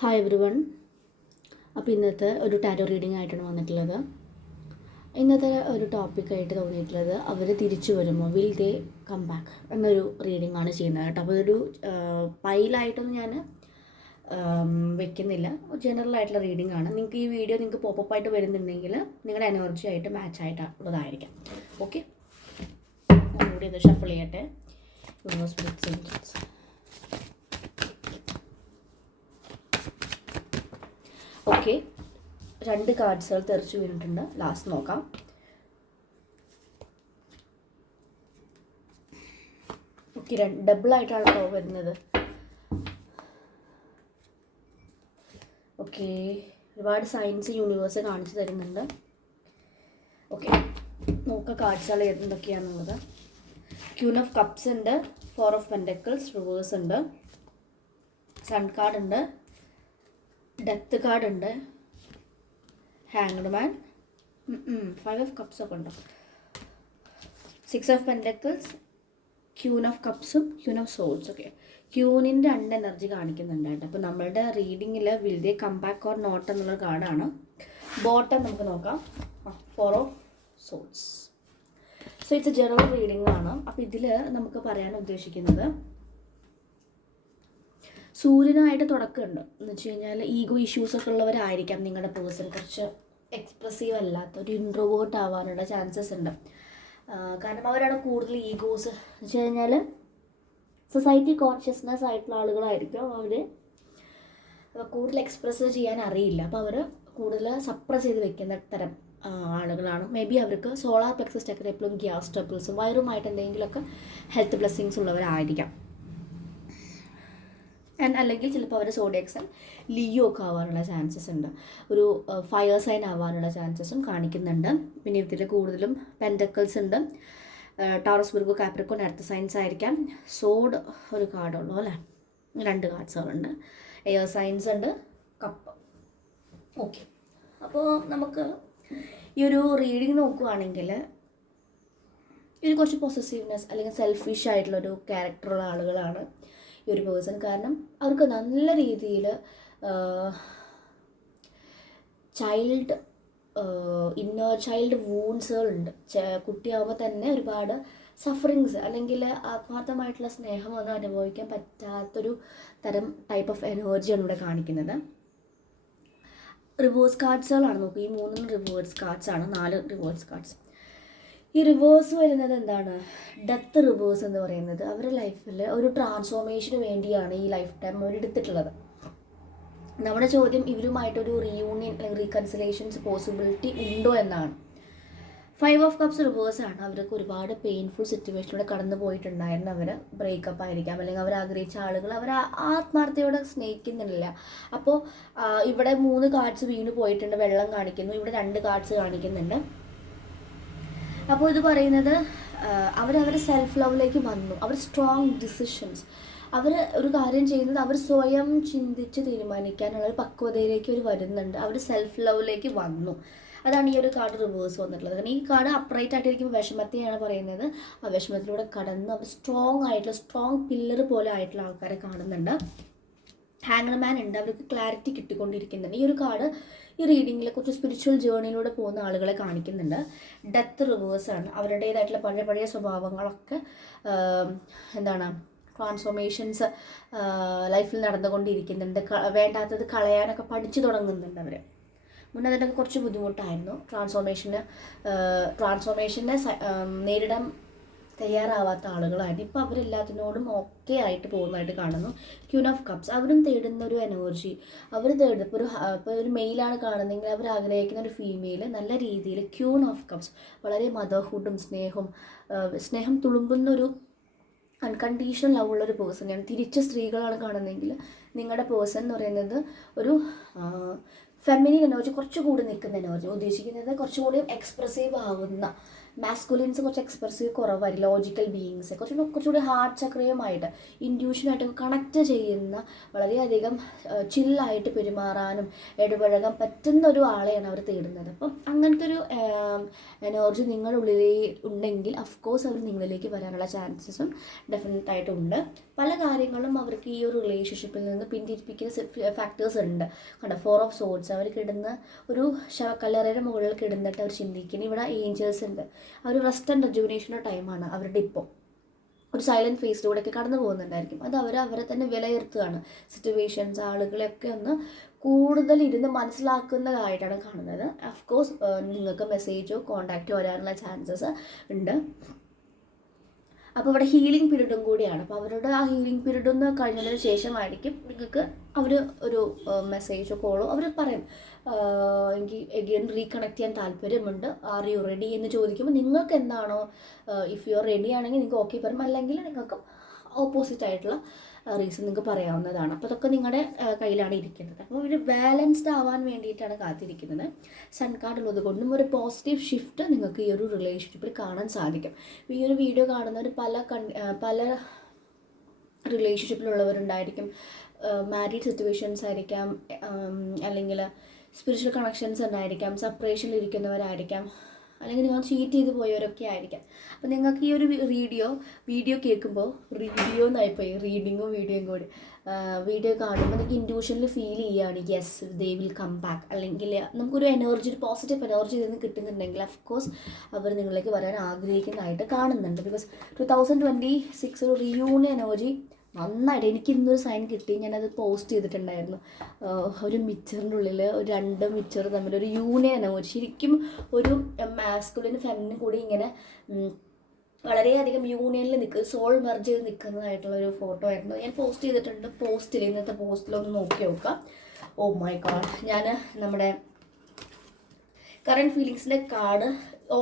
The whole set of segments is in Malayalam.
ഹായ് എവറി വൺ അപ്പോൾ ഇന്നത്തെ ഒരു ടാരോ റീഡിംഗ് ആയിട്ടാണ് വന്നിട്ടുള്ളത്. ഇന്നത്തെ ഒരു ടോപ്പിക്കായിട്ട് തോന്നിയിട്ടുള്ളത് അവർ തിരിച്ചു വരുമോ? വിൽ ദേ കം ബാക്ക് എന്നൊരു റീഡിംഗ് ആണ് ചെയ്യുന്നത് കേട്ടോ. അപ്പോൾ ഇതൊരു പൈലായിട്ടൊന്നും ഞാൻ വെക്കുന്നില്ല. ജനറൽ ആയിട്ടുള്ള റീഡിംഗ് ആണ്. നിങ്ങൾക്ക് ഈ വീഡിയോ നിങ്ങൾക്ക് പോപ്പപ്പ് ആയിട്ട് വരുന്നുണ്ടെങ്കിൽ നിങ്ങളുടെ എനർജി ആയിട്ട് മാച്ച് ആയിട്ടുള്ളതായിരിക്കാം. ഓക്കെ ഷഫിൾ ചെയ്യട്ടെ. Universe okay. രണ്ട് കാർഡ്സുകൾ തെറിച്ചു വീണിട്ടുണ്ട്. ലാസ്റ്റ് നോക്കാം. ഓക്കെ ഡബിൾ ആയിട്ടാണല്ലോ വരുന്നത്. ഓക്കെ ഒരുപാട് സയൻസ് യൂണിവേഴ്സ് കാണിച്ചു തരുന്നുണ്ട്. ഓക്കെ നോക്കാം കാർഡ്സുകൾ എന്തൊക്കെയാണെന്നുള്ളത് ക്യൂൺ ഓഫ് കപ്സ് ഉണ്ട് ഫോർ ഓഫ് പെൻഡക്കിൾസ് റിവേഴ്സ് ഉണ്ട്. സൺ കാർഡ് ഉണ്ട്. ഡെത്ത് കാർഡ് ഉണ്ട് hanged man five of cups ഒക്കെ ഉണ്ട്? Six of pentacles queen of കപ്സും queen of swords ഒക്കെ. ക്യൂനിന്റെ രണ്ട് എനർജി കാണിക്കുന്നുണ്ട് കേട്ടോ അപ്പോൾ നമ്മളുടെ റീഡിങ്ങിൽ will they come back or not എന്നുള്ള കാർഡാണ്. ബോട്ടം നമുക്ക് നോക്കാം. Four of swords so it's a general reading ആണ്. അപ്പോൾ ഇതിൽ നമുക്ക് പറയാൻ ഉദ്ദേശിക്കുന്നത് സൂര്യനായിട്ട് തുടക്കമുണ്ട്. എന്ന് വെച്ച് കഴിഞ്ഞാൽ ഈഗോ ഇഷ്യൂസ് ഒക്കെ ഉള്ളവരായിരിക്കാം നിങ്ങളുടെ പേഴ്സൺ കുറച്ച് എക്സ്പ്രസീവ് അല്ലാത്ത ഒരു ഇൻട്രോവേർട്ട് ആവാനുള്ള ചാൻസസ് ഉണ്ട്. കാരണം അവരാണ് കൂടുതൽ ഈഗോസ് എന്ന് വെച്ച് കഴിഞ്ഞാൽ സൊസൈറ്റി കോൺഷ്യസ്നെസ് ആയിട്ടുള്ള ആളുകളായിരിക്കും അവർ കൂടുതൽ എക്സ്പ്രസ് ചെയ്യാൻ അറിയില്ല. അപ്പോൾ അവർ കൂടുതൽ സപ്രസ് ചെയ്ത് വെക്കുന്ന തരം ആളുകളാണ്. മേ ബി അവർക്ക് സോളാർ പ്ലക്സസ് എപ്പോഴും ഗ്യാസ് ട്രബിൾസും വയറുമായിട്ട് എന്തെങ്കിലുമൊക്കെ ഹെൽത്ത് ബ്ലെസ്സിങ്സ് ഉള്ളവരായിരിക്കാം. ആൻഡ് അല്ലെങ്കിൽ ചിലപ്പോൾ അവരുടെ സോഡിയക്സൺ ലിയോ ഒക്കെ ആവാനുള്ള ചാൻസസ് ഉണ്ട്. ഒരു ഫയർ സൈൻ ആവാനുള്ള ചാൻസസും കാണിക്കുന്നുണ്ട്. പിന്നെ ഇതിൽ കൂടുതലും പെന്റക്കിൾസ് ഉണ്ട്. ടോറസ് ബുർഗോ കാപ്രിക്കോൺ അടുത്ത സൈൻസ് ആയിരിക്കാം. സോഡ് ഒരു കാർഡുള്ളൂ അല്ലേ? രണ്ട് കാർഡ്സുകളുണ്ട് എയർ സൈൻസ് ഉണ്ട്. കപ്പ് ഓക്കെ അപ്പോൾ നമുക്ക് ഈ ഒരു റീഡിങ് നോക്കുകയാണെങ്കിൽ ഇത് കുറച്ച് പോസസീവ്നെസ് അല്ലെങ്കിൽ സെൽഫിഷ് ആയിട്ടുള്ളൊരു ക്യാരക്ടറുള്ള ആളുകളാണ്. ഈ ഒരു പേഴ്സൺ കാരണം അവർക്ക് നല്ല രീതിയിൽ ചൈൽഡ് ഇന്നർ ചൈൽഡ് വൂൺസുകളുണ്ട് കുട്ടിയാകുമ്പോൾ തന്നെ ഒരുപാട് സഫറിങ്സ് അല്ലെങ്കിൽ ആത്മാർത്ഥമായിട്ടുള്ള സ്നേഹം ഒന്നും അനുഭവിക്കാൻ പറ്റാത്തൊരു തരം ടൈപ്പ് ഓഫ് എനർജിയാണ് ഇവിടെ കാണിക്കുന്നത്. റിവേഴ്സ് കാർഡ്സുകളാണ് നോക്കുക ഈ മൂന്നും റിവേഴ്സ് കാർഡ്സ് ആണ് നാല് റിവേഴ്സ് കാർഡ്സ് ഈ റിവേഴ്സ് വരുന്നത് എന്താണ്? ഡെത്ത് റിവേഴ്സ് എന്ന് പറയുന്നത്. അവരുടെ ലൈഫിൽ ഒരു ട്രാൻസ്ഫോർമേഷന് വേണ്ടിയാണ് ഈ ലൈഫ് ടൈം അവർ എടുത്തിട്ടുള്ളത്. നമ്മുടെ ചോദ്യം ഇവരുമായിട്ടൊരു റീയൂണിയൻ അല്ലെങ്കിൽ റീകൺസിലേഷൻസ് പോസിബിലിറ്റി ഉണ്ടോ എന്നാണ്. ഫൈവ് ഓഫ് കപ്സ് റിവേഴ്സ് ആണ്. അവർക്ക് ഒരുപാട് പെയിൻഫുൾ സിറ്റുവേഷനിലൂടെ കടന്നു പോയിട്ടുണ്ടായിരുന്നു. അവർ ബ്രേക്കപ്പ് ആയിരിക്കാം. അല്ലെങ്കിൽ അവർ ആഗ്രഹിച്ച ആളുകൾ അവർ ആത്മാർത്ഥയോടെ സ്നേഹിക്കുന്നില്ല. അപ്പോൾ ഇവിടെ മൂന്ന് കാർഡ്സ് വീണ് പോയിട്ടുണ്ട്. വെള്ളം കാണിക്കുന്നു. ഇവിടെ രണ്ട് കാർഡ്സ് കാണിക്കുന്നുണ്ട്. അപ്പോൾ ഇത് പറയുന്നത് അവരവരെ സെൽഫ് ലവിലേക്ക് വന്നു. അവർ സ്ട്രോങ് ഡിസിഷൻസ് അവർ ഒരു കാര്യം ചെയ്യുന്നത് അവർ സ്വയം ചിന്തിച്ച് തീരുമാനിക്കാനുള്ള ഒരു പക്വതയിലേക്ക് അവർ വരുന്നുണ്ട്. അവർ സെൽഫ് ലവിലേക്ക് വന്നു. അതാണ് ഈ ഒരു കാർഡ് റിവേഴ്സ് വന്നിട്ടുള്ളത്. കാരണം ഈ കാർഡ് അപ്രൈറ്റ് ആയിട്ടിരിക്കുമ്പോൾ വിഷമത്തെയാണ് പറയുന്നത്. ആ വിഷമത്തിലൂടെ കടന്ന് അവർ സ്ട്രോങ് ആയിട്ടുള്ള സ്ട്രോങ് പില്ലർ പോലെ ആയിട്ടുള്ള ആൾക്കാരെ കാണുന്നുണ്ട്. ഹാങ്ങർ മാൻ ഉണ്ട് അവർക്ക് ക്ലാരിറ്റി കിട്ടിക്കൊണ്ടിരിക്കുന്നുണ്ട്. ഈ ഒരു കാർഡ് ഈ റീഡിങ്ങിൽ കുറച്ച് സ്പിരിച്വൽ ജേർണിയിലൂടെ പോകുന്ന ആളുകളെ കാണിക്കുന്നുണ്ട്. ഡെത്ത് റിവേഴ്സ് ആണ്. അവരുടേതായിട്ടുള്ള പഴയ പഴയ സ്വഭാവങ്ങളൊക്കെ എന്താണ് ട്രാൻസ്ഫോർമേഷൻസ് ലൈഫിൽ നടന്നുകൊണ്ടിരിക്കുന്നുണ്ട്. വേണ്ടാത്തത് കളയാനൊക്കെ പഠിച്ചു തുടങ്ങുന്നുണ്ട് അവർ മുന്നേ അതിനൊക്കെ കുറച്ച് ബുദ്ധിമുട്ടായിരുന്നു. ട്രാൻസ്ഫോർമേഷന് ട്രാൻസ്ഫോർമേഷനെ നേരിടാൻ തയ്യാറാവാത്ത ആളുകളായിരുന്നു ഇപ്പോൾ അവരെല്ലാത്തിനോടും ഓക്കെ ആയിട്ട് പോകുന്നതായിട്ട് കാണുന്നു. ക്യൂൻ ഓഫ് കപ്സ് അവരും തേടുന്ന ഒരു എനർജി അവർ തേടുന്ന ഇപ്പോൾ ഒരു ഇപ്പോൾ ഒരു മെയിലാണ് കാണുന്നതെങ്കിൽ അവർ ആഗ്രഹിക്കുന്ന ഒരു ഫീമെയിൽ നല്ല രീതിയിൽ ക്യൂൺ ഓഫ് കപ്സ് വളരെ മദർഹുഡും സ്നേഹവും സ്നേഹം തുളുമ്പുന്ന ഒരു അൺകണ്ടീഷണൽ ലവ് ഉള്ള ഒരു പേഴ്സൺ തിരിച്ച സ്ത്രീകളാണ് കാണുന്നതെങ്കിൽ നിങ്ങളുടെ പേഴ്സൺ എന്ന് പറയുന്നത് ഒരു ഫെമിനിൻ എനർജി കുറച്ചുകൂടി നിൽക്കുന്ന എനർജി ഉദ്ദേശിക്കുന്നത് കുറച്ചുകൂടി എക്സ്പ്രസീവ് ആവുന്ന മാസ്കുലിൻസ് കുറച്ച് എക്സ്പ്രസീവ് കുറവായിരിക്കും ലോജിക്കൽ ബീയിങ്സ് കുറച്ചുകൂടി കുറച്ചുകൂടി ഹാർട്ട് ചക്രയുമായിട്ട് ഇൻഡ്യൂഷനായിട്ടൊക്കെ കണക്റ്റ് ചെയ്യുന്ന വളരെയധികം ചില്ലായിട്ട് പെരുമാറാനും ഇടപഴകാൻ പറ്റുന്ന ഒരു ആളെയാണ് അവർ തേടുന്നത്. അപ്പം അങ്ങനത്തെ ഒരു എനർജി നിങ്ങളുടെ ഉണ്ടെങ്കിൽ അഫ്കോഴ്സ് അവർ നിങ്ങളിലേക്ക് വരാനുള്ള ചാൻസസും ഡെഫിനറ്റ് ആയിട്ടുണ്ട്. പല കാര്യങ്ങളും അവർക്ക് ഈ ഒരു റിലേഷൻഷിപ്പിൽ നിന്ന് പിന്തിരിപ്പിക്കുന്ന ഫാക്ടേഴ്സ് ഉണ്ട്. കണ്ടോ ഫോർ ഓഫ് സോഡ്സ് അവർ കിടന്ന് ഒരു ശവക്കല്ലറയുടെ മുകളിൽ കിടന്നിട്ട് അവർ ചിന്തിക്കുന്നു. ഇവിടെ ഏഞ്ചൽസ് ഉണ്ട്. ആ ഒരു റെസ്റ്റ് ആൻഡ് റെജുവിനേഷന്റെ ടൈമാണ് അവരുടെ ഇപ്പോൾ ഒരു സൈലന്റ് ഫേസിലൂടെയൊക്കെ കടന്നു പോകുന്നുണ്ടായിരിക്കും. അത് അവർ അവരെ തന്നെ വിലയിരുത്തുകയാണ്. സിറ്റുവേഷൻസ് ആളുകളെയൊക്കെ ഒന്ന് കൂടുതൽ ഇരുന്ന് മനസ്സിലാക്കുന്നതായിട്ടാണ് കാണുന്നത്. അഫ്കോഴ്സ് നിങ്ങൾക്ക് മെസ്സേജോ കോണ്ടാക്റ്റോ വരാനുള്ള ചാൻസസ് ഉണ്ട്. അപ്പോൾ ഇവിടെ ഹീലിംഗ് പീരീഡും കൂടിയാണ്. അപ്പോൾ അവരുടെ ആ ഹീലിംഗ് പീരീഡ് ഒന്ന് കഴിഞ്ഞതിന് ശേഷമായിരിക്കും നിങ്ങൾക്ക് അവർ ഒരു മെസ്സേജോ കോളോ അവർ പറയും. എനിക്ക് എഗെയിൻ റീകണക്ട് ചെയ്യാൻ താല്പര്യമുണ്ട്. ആർ യു റെഡി എന്ന് ചോദിക്കുമ്പോൾ നിങ്ങൾക്ക് എന്താണോ ഇഫ് യു ആർ റെഡി ആണെങ്കിൽ നിങ്ങൾക്ക് ഓക്കെ പറയും അല്ലെങ്കിൽ നിങ്ങൾക്ക് ഓപ്പോസിറ്റ് ആയിട്ടുള്ള റീസൺ നിങ്ങൾക്ക് പറയാവുന്നതാണ്. അപ്പോൾ അതൊക്കെ നിങ്ങളുടെ കയ്യിലാണ് ഇരിക്കുന്നത്. അപ്പോൾ ഒരു ബാലൻസ്ഡ് ആവാൻ വേണ്ടിയിട്ടാണ് കാത്തിരിക്കുന്നത്. സൺ കാർഡ് ഉള്ളത് കൊണ്ടും ഒരു പോസിറ്റീവ് ഷിഫ്റ്റ് നിങ്ങൾക്ക് ഈ ഒരു റിലേഷൻഷിപ്പിൽ കാണാൻ സാധിക്കും. ഈ ഒരു വീഡിയോ കാണുന്നവർ പല കൺ പല റിലേഷൻഷിപ്പിലുള്ളവരുണ്ടായിരിക്കും മാരീഡ് സിറ്റുവേഷൻസ് ആയിരിക്കാം അല്ലെങ്കിൽ സ്പിരിച്വൽ കണക്ഷൻസ് ഉണ്ടായിരിക്കാം സെപ്പറേഷനിൽ ഇരിക്കുന്നവരായിരിക്കാം. അല്ലെങ്കിൽ നിങ്ങൾ ചീറ്റ് ചെയ്ത് പോയവരൊക്കെ ആയിരിക്കാം. അപ്പോൾ നിങ്ങൾക്ക് ഈ ഒരു വീഡിയോ വീഡിയോ കേൾക്കുമ്പോൾ റീഡിയോ എന്നായിപ്പോയി റീഡിങ്ങും വീഡിയോയും കൂടി. വീഡിയോ കാണുമ്പോൾ നിങ്ങൾക്ക് ഇൻഡ്യൂഷനിൽ ഫീൽ ചെയ്യുകയാണ്. Yes they will come back അല്ലെങ്കിൽ നമുക്കൊരു എനർജി ഒരു പോസിറ്റീവ് എനർജി ഇതിൽ നിന്ന് കിട്ടുന്നുണ്ടെങ്കിൽ അഫ്കോഴ്സ് അവർ നിങ്ങളിലേക്ക് വരാൻ ആഗ്രഹിക്കുന്നതായിട്ട് കാണുന്നുണ്ട്. Because two thousand twenty six ഒരു റിയൂണിയൻ എനർജി നന്നായിട്ട് എനിക്ക് ഇന്നൊരു സൈൻ കിട്ടി. ഞാനത് പോസ്റ്റ് ചെയ്തിട്ടുണ്ടായിരുന്നു. ഒരു മിച്ചറിന്റെ ഉള്ളിൽ ഒരു രണ്ട് മിച്ചർ തമ്മിൽ ഒരു യൂണിയൻ എനർജി ശരിക്കും ഒരു മാസ്കുലിനും ഫെമിനും കൂടി ഇങ്ങനെ വളരെയധികം യൂണിയനിൽ നിൽക്കുക സോൾ മെർജ് ചെയ്ത് നിൽക്കുന്നതായിട്ടുള്ള ഒരു ഫോട്ടോ ആയിരുന്നു. ഞാൻ പോസ്റ്റ് ചെയ്തിട്ടുണ്ട്. പോസ്റ്റിൽ ഇന്നത്തെ പോസ്റ്റിലൊന്ന് നോക്കി നോക്കാം. ഓ മൈ ഗോഡ് ഞാൻ നമ്മുടെ കറണ്ട് ഫീലിങ്സിന്റെ കാർഡ്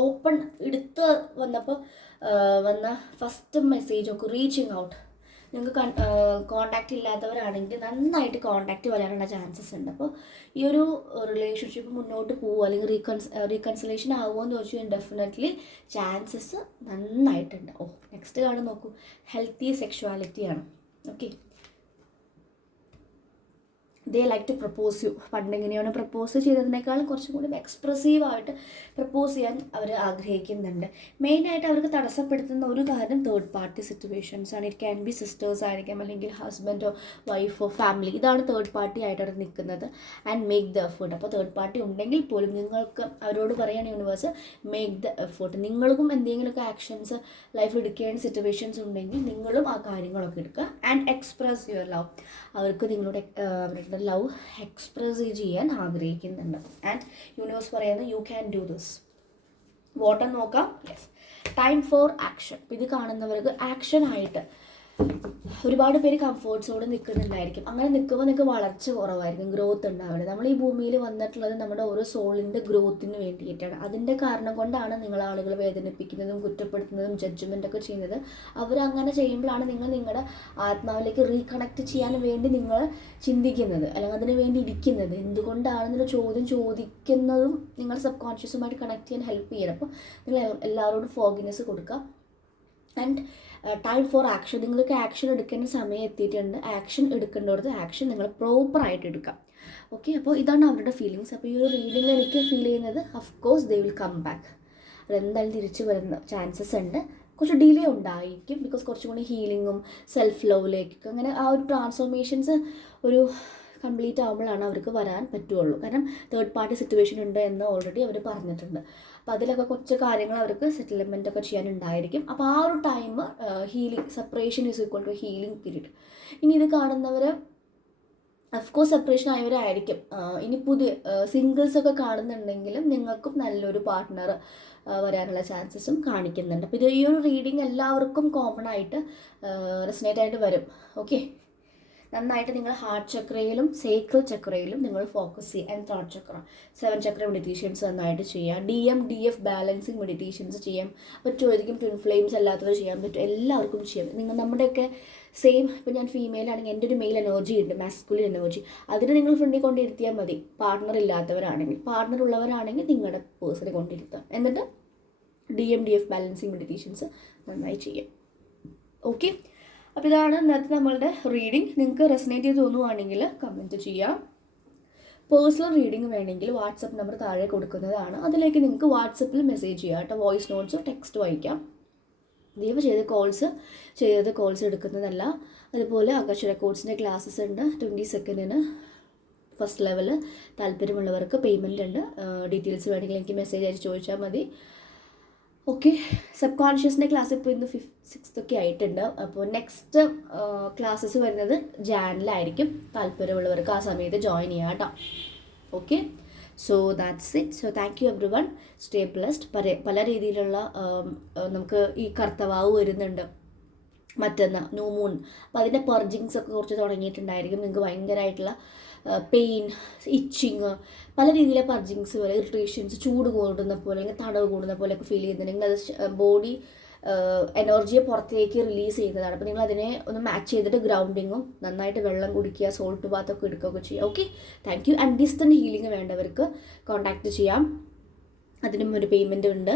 ഓപ്പൺ എടുത്ത് വന്നപ്പോൾ വന്ന ഫസ്റ്റ് മെസ്സേജ് ഒക്കെ റീച്ചിങ് ഔട്ട് നിങ്ങൾക്ക് കോണ്ടാക്റ്റ് ഇല്ലാത്തവരാണെങ്കിൽ നന്നായിട്ട് കോണ്ടാക്റ്റ് വരാനുള്ള ചാൻസസ് ഉണ്ട്. അപ്പോൾ ഈ ഒരു റിലേഷൻഷിപ്പ് മുന്നോട്ട് പോകുമോ അല്ലെങ്കിൽ റീകൺസ് റീകൺസിലേഷൻ ആകുമോ എന്ന് ചോദിച്ചാൽ ഡെഫിനറ്റ്ലി ചാൻസസ് നന്നായിട്ടുണ്ട്. ഓ നെക്സ്റ്റ് കാണും നോക്കൂ. Healthy സെക്ഷുവാലിറ്റിയാണ് okay they like to propose you പണ്ട് എങ്ങനെയാണ് പ്രപ്പോസ് ചെയ്തതിനേക്കാളും കുറച്ചും കൂടി എക്സ്പ്രസീവായിട്ട് പ്രപ്പോസ് ചെയ്യാൻ അവർ ആഗ്രഹിക്കുന്നുണ്ട്. മെയിനായിട്ട് അവർക്ക് തടസ്സപ്പെടുത്തുന്ന ഒരു കാര്യം തേർഡ് പാർട്ടി സിറ്റുവേഷൻസ് ആണ്. ഇറ്റ് ക്യാൻ ബി സിസ്റ്റേഴ്സ് ആയിരിക്കാം അല്ലെങ്കിൽ ഹസ്ബൻഡോ വൈഫോ ഫാമിലി ഇതാണ് തേർഡ് പാർട്ടി ആയിട്ട് അവർ നിൽക്കുന്നത്. ആൻഡ് മേക്ക് ദ എഫേർട്ട് അപ്പോൾ തേർഡ് പാർട്ടി ഉണ്ടെങ്കിൽ പോലും നിങ്ങൾക്ക് അവരോട് പറയുകയാണ് യൂണിവേഴ്സ് മേക്ക് ദ എഫേർട്ട് നിങ്ങൾക്കും എന്തെങ്കിലുമൊക്കെ ആക്ഷൻസ് ലൈഫിൽ എടുക്കേണ്ട സിറ്റുവേഷൻസ് ഉണ്ടെങ്കിൽ നിങ്ങളും ആ കാര്യങ്ങളൊക്കെ എടുക്കുക. ആൻഡ് എക്സ്പ്രസ് യുവർ ലവ് അവർക്ക് നിങ്ങളുടെ അവരുടെ ലവ് എക്സ്പ്രസ് ചെയ്യാൻ ആഗ്രഹിക്കുന്നുണ്ട്. ആൻഡ് യൂണിവേഴ്സ് പറയുന്നത് you can do this bottom നോക്കാം. യെസ് ടൈം ഫോർ ആക്ഷൻ ഇത് കാണുന്നവർക്ക് ആക്ഷൻ ആയിട്ട് ഒരുപാട് പേര് കംഫോർട്ട് സോണിൽ നിൽക്കുന്നുണ്ടായിരിക്കും അങ്ങനെ നിൽക്കുമ്പോൾ നിങ്ങൾക്ക് വളർച്ച കുറവായിരിക്കും ഗ്രോത്ത് ഉണ്ടാവില്ല നമ്മൾ ഈ ഭൂമിയിൽ വന്നിട്ടുള്ളത് നമ്മുടെ ഓരോ സോളിന്റെ ഗ്രോത്തിന് വേണ്ടിയിട്ടാണ്. അതിന്റെ കാരണം കൊണ്ടാണ് നിങ്ങൾ ആളുകൾ വേദനിപ്പിക്കുന്നതും കുറ്റപ്പെടുത്തുന്നതും ജഡ്ജ്മെന്റ് ഒക്കെ ചെയ്യുന്നത്. അവരങ്ങനെ ചെയ്യുമ്പോഴാണ് നിങ്ങൾ നിങ്ങളുടെ ആത്മാവിലേക്ക് റീകണക്ട് ചെയ്യാൻ വേണ്ടി നിങ്ങൾ ചിന്തിക്കുന്നത് അല്ലെങ്കിൽ അതിന് വേണ്ടി ഇരിക്കുന്നത്. എന്തുകൊണ്ടാണെന്നൊരു ചോദ്യം ചോദിക്കുന്നതും നിങ്ങൾ സബ് കോൺഷ്യസുമായിട്ട് കണക്ട് ചെയ്യാൻ ഹെൽപ്പ് ചെയ്യണം അപ്പോൾ നിങ്ങൾ എല്ലാവരോടും ഫോഗിനെസ് കൊടുക്കുക. ആൻഡ് ടൈം ഫോർ ആക്ഷൻ നിങ്ങൾക്ക് ആക്ഷൻ എടുക്കേണ്ട സമയം എത്തിയിട്ടുണ്ട്. ആക്ഷൻ എടുക്കേണ്ടടുത്ത് ആക്ഷൻ നിങ്ങൾ പ്രോപ്പറായിട്ട് എടുക്കാം. ഓക്കെ അപ്പോൾ ഇതാണ് അവരുടെ ഫീലിങ്സ് അപ്പോൾ ഈ ഒരു റീഡിങ്ങിൽ എനിക്ക് ഫീൽ ചെയ്യുന്നത് course they will come back അതെന്തായാലും തിരിച്ചു വരുന്ന ചാൻസസ് ഉണ്ട്. കുറച്ച് ഡിലേ ഉണ്ടായിരിക്കും ബിക്കോസ് കുറച്ചും കൂടി ഹീലിങ്ങും സെൽഫ് ലവിലേക്കൊക്കെ അങ്ങനെ ആ ഒരു ട്രാൻസ്ഫോർമേഷൻസ് ഒരു കംപ്ലീറ്റ് ആകുമ്പോഴാണ് അവർക്ക് വരാൻ പറ്റുള്ളൂ. കാരണം തേർഡ് പാർട്ടി സിറ്റുവേഷൻ ഉണ്ട് എന്ന് ഓൾറെഡി അവർ പറഞ്ഞിട്ടുണ്ട്. അപ്പോൾ അതിലൊക്കെ കുറച്ച് കാര്യങ്ങൾ അവർക്ക് സെറ്റിൽമെന്റ് ഒക്കെ ചെയ്യാനുണ്ടായിരിക്കും. അപ്പോൾ ആ ഒരു time healing separation is equal to healing period ഇനി ഇത് കാണുന്നവർ അഫ്കോഴ്സ് സെപ്പറേഷൻ ആയവരായിരിക്കും. ഇനി പുതിയ സിംഗിൾസ് ഒക്കെ കാണുന്നുണ്ടെങ്കിലും നിങ്ങൾക്കും നല്ലൊരു പാർട്ട്ണർ വരാനുള്ള ചാൻസസും കാണിക്കുന്നുണ്ട്. അപ്പോൾ ഇത് ഈ ഒരു റീഡിങ് എല്ലാവർക്കും കോമൺ ആയിട്ട് റെസിനേറ്റ് ആയിട്ട് വരും. ഓക്കെ നന്നായിട്ട് നിങ്ങൾ ഹാർട്ട് ചക്രയിലും സേക്രൽ ചക്രയിലും നിങ്ങൾ ഫോക്കസ് ചെയ്യുക. ആൻഡ് തോട്ട് ചക്ര സെവൻ ചക്ര മെഡിറ്റേഷൻസ് നന്നായിട്ട് ചെയ്യാം D M D F balancing meditations ചെയ്യാം. പറ്റുമായിരിക്കും ട്വിൻ ഫ്ലെയിംസ് അല്ലാത്തവർ ചെയ്യാൻ പറ്റും എല്ലാവർക്കും ചെയ്യാം. നിങ്ങൾ നമ്മുടെയൊക്കെ സെയിം ഇപ്പോൾ ഞാൻ ഫീമെയിൽ ആണെങ്കിൽ എന്റെ ഒരു മെയിൽ എനർജി ഉണ്ട് മാസ്കുലിൻ എനർജി അതിന് നിങ്ങൾ ഫ്രണ്ടിൽ കൊണ്ടിരുത്തിയാൽ മതി. പാർട്ണർ ഇല്ലാത്തവരാണെങ്കിൽ. പാർട്ണർ ഉള്ളവരാണെങ്കിൽ നിങ്ങളുടെ പേഴ്സണെ കൊണ്ടിരുത്താം. എന്നിട്ട് D M D F balancing meditations നന്നായി ചെയ്യാം. ഓക്കെ അപ്പോൾ ഇതാണ് ഇന്നത്തെ നമ്മളുടെ റീഡിങ് നിങ്ങൾക്ക് റെസനേറ്റ് ചെയ്ത് തോന്നുവാണെങ്കിൽ കമന്റ് ചെയ്യാം. പേഴ്സണൽ റീഡിംഗ് വേണമെങ്കിൽ വാട്സപ്പ് നമ്പർ താഴെ കൊടുക്കുന്നതാണ്. അതിലേക്ക് നിങ്ങൾക്ക് വാട്സപ്പിൽ മെസ്സേജ് ചെയ്യാം കേട്ടോ. വോയിസ് നോട്ട്സോ ടെക്സ്റ്റോ അയക്കാം ദയവ് ചെയ്ത കോൾസ് ചെയ്ത കോൾസ് എടുക്കുന്നതല്ല. അതുപോലെ ആകാശ റെക്കോർഡ്സിന്റെ ക്ലാസ്സസ് ഉണ്ട്. ട്വന്റി സെക്കൻഡിന് ഫസ്റ്റ് ലെവൽ താല്പര്യമുള്ളവർക്ക് പേയ്മെന്റ് ഉണ്ട്. ഡീറ്റെയിൽസ് വേണമെങ്കിൽ എനിക്ക് മെസ്സേജ് അയച്ച് ചോദിച്ചാൽ മതി. ഓക്കെ സബ് കോൺഷ്യസിന്റെ ക്ലാസ് ഇപ്പോൾ ഇന്ന് ഫിഫ്ത്ത് സിക്സ്ത് ഒക്കെ ആയിട്ടുണ്ട്. അപ്പോൾ നെക്സ്റ്റ് ക്ലാസ്സസ് വരുന്നത് ജാനിലായിരിക്കും. താല്പര്യമുള്ളവർക്ക് ആ സമയത്ത് ജോയിൻ ചെയ്യാം കേട്ടോ. Okay so that's it so thank you everyone stay blessed പല പല രീതിയിലുള്ള നമുക്ക് ഈ കർത്തവാവ് വരുന്നുണ്ട്. മറ്റൊന്ന് ന്യൂ മൂൺ അപ്പോൾ അതിന്റെ പെർജിങ്സ് ഒക്കെ കുറച്ച് തുടങ്ങിയിട്ടുണ്ടായിരിക്കും. നിങ്ങൾക്ക് ഭയങ്കരമായിട്ടുള്ള പെയിൻ ഇച്ചിങ് പല രീതിയിലെ പർജിങ്സ് പോലെ ഇറിറ്റേഷൻസ് ചൂട് കൂടുന്ന പോലെ അല്ലെങ്കിൽ തടവ് കൂടുന്ന പോലെയൊക്കെ ഫീൽ ചെയ്യുന്നത് അത് ബോഡി എനർജിയെ പുറത്തേക്ക് റിലീസ് ചെയ്യുന്നതാണ്. അപ്പോൾ നിങ്ങൾ അതിനെ ഒന്ന് മാച്ച് ചെയ്തിട്ട് ഗ്രൗണ്ടിങ്ങും നന്നായിട്ട് വെള്ളം കുടിക്കുക സോൾട്ട് ബാത്തൊക്കെ എടുക്കുകയൊക്കെ ചെയ്യുക. Okay thank you and distant healing വേണ്ടവർക്ക് കോൺടാക്റ്റ് ചെയ്യാം. അതിനും ഒരു പേയ്മെന്റ് ഉണ്ട്.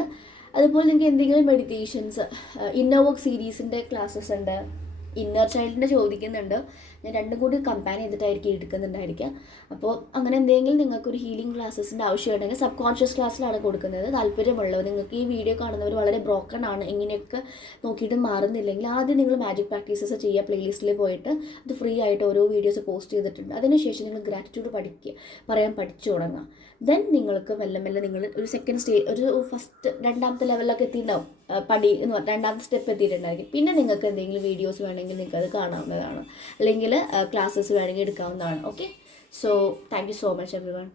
അതുപോലെ നിങ്ങൾക്ക് എന്തെങ്കിലും മെഡിറ്റേഷൻസ് ഇന്നർ വർക്ക് സീരീസിന്റെ ക്ലാസ്സസ് ഉണ്ട് ഇന്നർ ചൈൽഡിന്റെ ചോദിക്കുന്നുണ്ട് ഞാൻ രണ്ടും കൂടി കമ്പയർ ചെയ്തിട്ടായിരിക്കും എടുക്കുന്നുണ്ടായിരിക്കുക. അപ്പോൾ അങ്ങനെ എന്തെങ്കിലും നിങ്ങൾക്കൊരു ഹീലിംഗ് ക്ലാസ്സസിന്റെ ആവശ്യമുണ്ടെങ്കിൽ സബ് കോൺഷ്യസ് ക്ലാസ്സിലാണ് കൊടുക്കുന്നത്. താല്പര്യമുള്ളവർ നിങ്ങൾക്ക് ഈ വീഡിയോ കാണുന്നവർ വളരെ ബ്രോക്കൺ ആണ്. ഇങ്ങനെയൊക്കെ നോക്കിയിട്ട് മാറുന്നില്ലെങ്കിൽ ആദ്യം നിങ്ങൾ മാജിക് പ്രാക്ടീസസ് ചെയ്യുക പ്ലേലിസ്റ്റിൽ പോയിട്ട് അത് ഫ്രീ ആയിട്ട് ഓരോ വീഡിയോസ് പോസ്റ്റ് ചെയ്തിട്ടുണ്ട്. അതിനുശേഷം നിങ്ങൾ ഗ്രാറ്റിറ്റ്യൂഡ് പഠിക്കുക പറയാൻ പഠിച്ചു തുടങ്ങുക ദെൻ നിങ്ങൾക്ക് മെല്ലെ മെല്ലെ നിങ്ങൾ ഒരു സെക്കൻഡ് സ്റ്റേ ഒരു ഫസ്റ്റ് രണ്ടാമത്തെ ലെവലിലൊക്കെ എത്തിയിട്ടുണ്ടാവും. പടി എന്ന് പറഞ്ഞാൽ രണ്ടാമത്തെ സ്റ്റെപ്പ് എത്തിയിട്ടുണ്ടായിരിക്കും. പിന്നെ നിങ്ങൾക്ക് എന്തെങ്കിലും വീഡിയോസ് വേണമെങ്കിൽ നിങ്ങൾക്ക് അത് കാണാവുന്നതാണ്. അല്ലെങ്കിൽ ക്ലാസ്സസ് വേണമെങ്കിൽ എടുക്കാവുന്നതാണ്. Okay so thank you so much everyone